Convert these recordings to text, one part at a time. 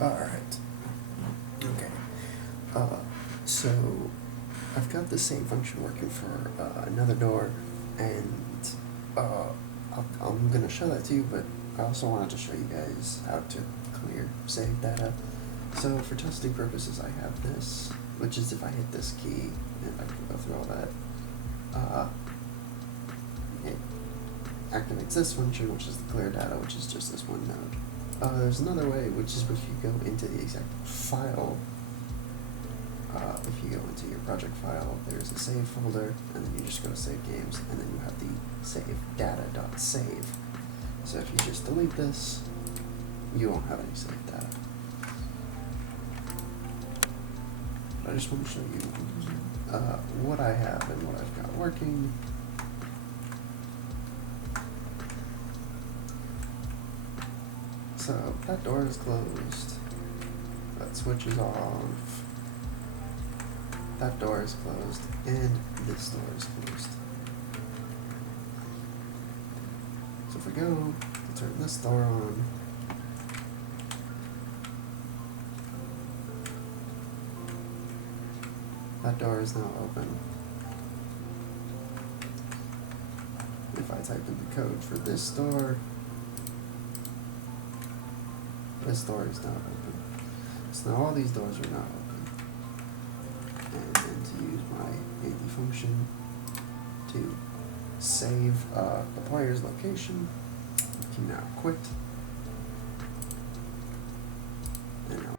Alright. Okay. So I've got the same function working for another door, and I'm gonna show that to you, but I also wanted to show you guys how to clear save data. So for testing purposes, I have this, which is if I hit this key, and I can go through all that, it activates this function, which is the clear data, which is just this one node. There's another way, which is if you go into the exact file, if you go into your project file, there's a save folder, and then you just go to save games, and then you have the save data.save. So if you just delete this, you won't have any save data. But I just want to show you what I have and what I've got working. So that door is closed, that switch is off, that door is closed, and this door is closed. So if we go to turn this door on, that door is now open. If I type in the code for this door is now open. So now all these doors are now open. And then to use my AD function to save the player's location, you can now quit. And now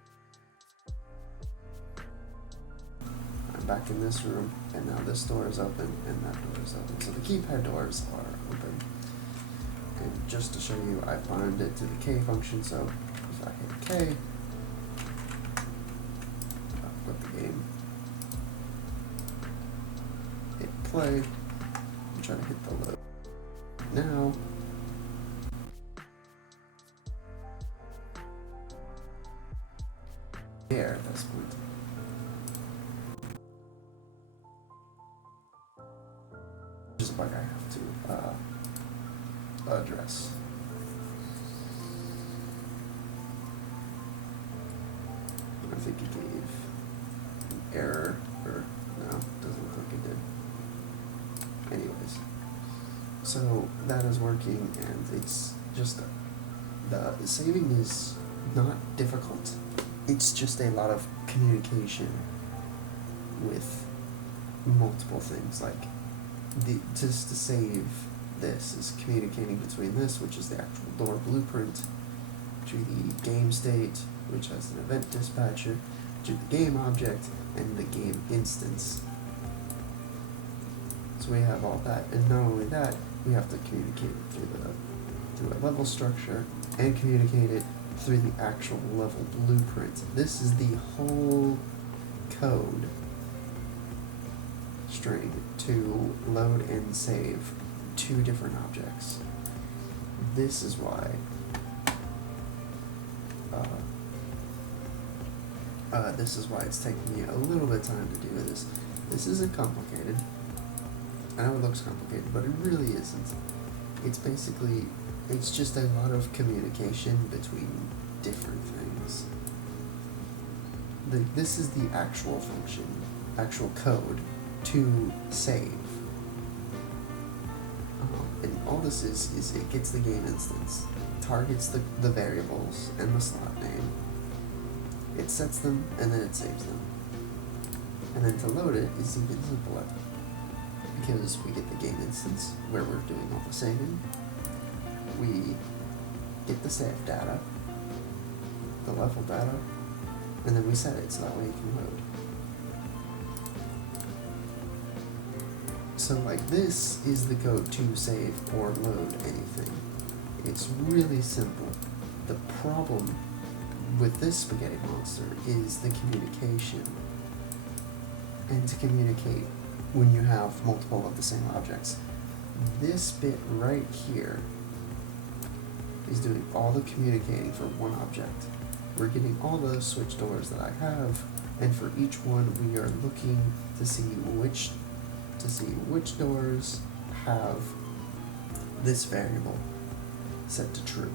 I'm back in this room, and now this door is open, and that door is open. So the keypad doors are open. And just to show you, I bound it to the K function, so if I hit K, I'll quit the game, hit play, and try to hit the load. Now, there at this point. Which is a bug I have to address. I think it gave an error, or no, doesn't look like it did. Anyways, so that is working, and it's just the saving is not difficult. It's just a lot of communication with multiple things. Like just to save this is communicating between this, which is the actual door blueprint, to the game state, which has an event dispatcher, to the game object, and the game instance. So we have all that, and not only that, we have to communicate it through a level structure, and communicate it through the actual level blueprint. This is the whole code string to load and save two different objects. This is why it's taking me a little bit of time to do this. This isn't complicated. I know it looks complicated, but it really isn't. It's basically, it's just a lot of communication between different things. This is the actual function, actual code to save. And all this is it gets the game instance, targets the variables and the slot name, it sets them, and then it saves them. And then to load it is even simpler, because we get the game instance where we're doing all the saving, we get the save data, the level data, and then we set it so that way it can load. So like this is the code to save or load anything. It's really simple. The problem with this spaghetti monster is the communication. And to communicate when you have multiple of the same objects. This bit right here is doing all the communicating for one object. We're getting all those switch doors that I have, and for each one we are looking to see which doors have this variable set to true.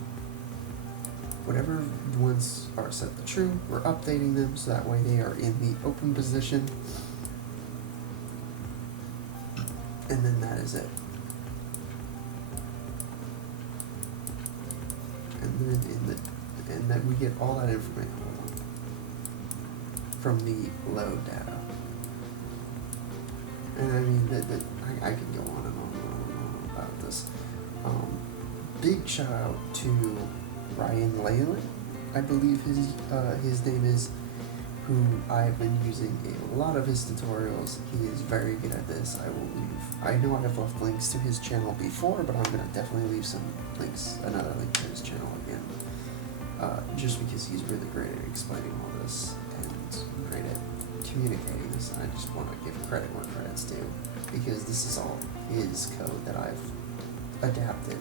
whatever ones are set to true, we're updating them so that way they are in the open position. And then that is it. And then and then we get all that information from the load data. And I mean, I could go on and on and on and on about this. Big shout out to Ryan Leyland, I believe his name is, who I've been using a lot of his tutorials. He is very good at this. I know I have left links to his channel before, but I'm going to definitely leave some links, another link to his channel again, just because he's really great at explaining all this and great at communicating this. And I just want to give credit where credit's due, because this is all his code that I've adapted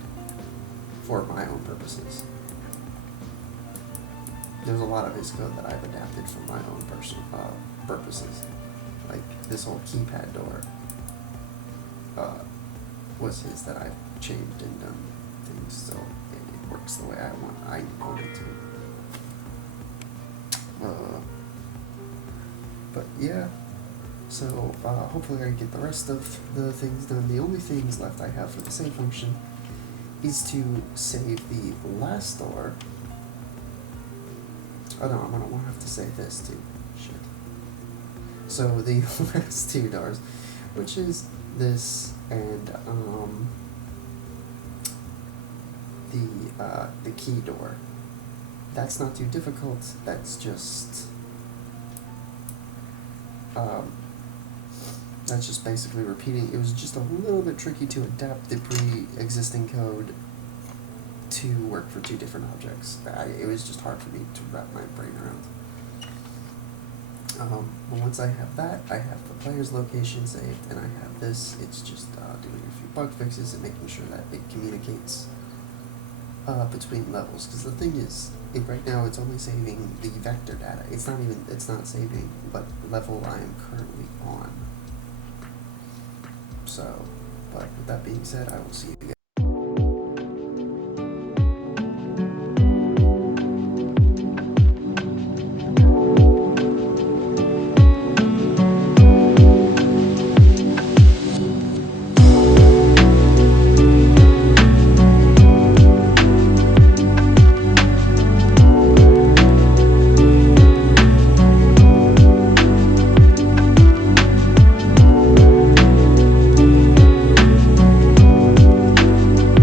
for my own purposes. There's a lot of his code that I've adapted for my own personal purposes. Like this whole keypad door was his that I've changed and done things so it works the way I want it to. But yeah, so hopefully I can get the rest of the things done. The only things left I have for the save function is to save the last door. Oh no, I'm gonna have to save this too. Shit. So the last two doors, which is this and the key door. That's not too difficult. That's just basically repeating. It was just a little bit tricky to adapt the pre-existing code to work for two different objects. It was just hard for me to wrap my brain around. But once I have that, I have the player's location saved, and I have this. It's just doing a few bug fixes and making sure that it communicates between levels. Because the thing is, right now it's only saving the vector data. It's not saving what level I am currently on. So, but with that being said, I will see you guys.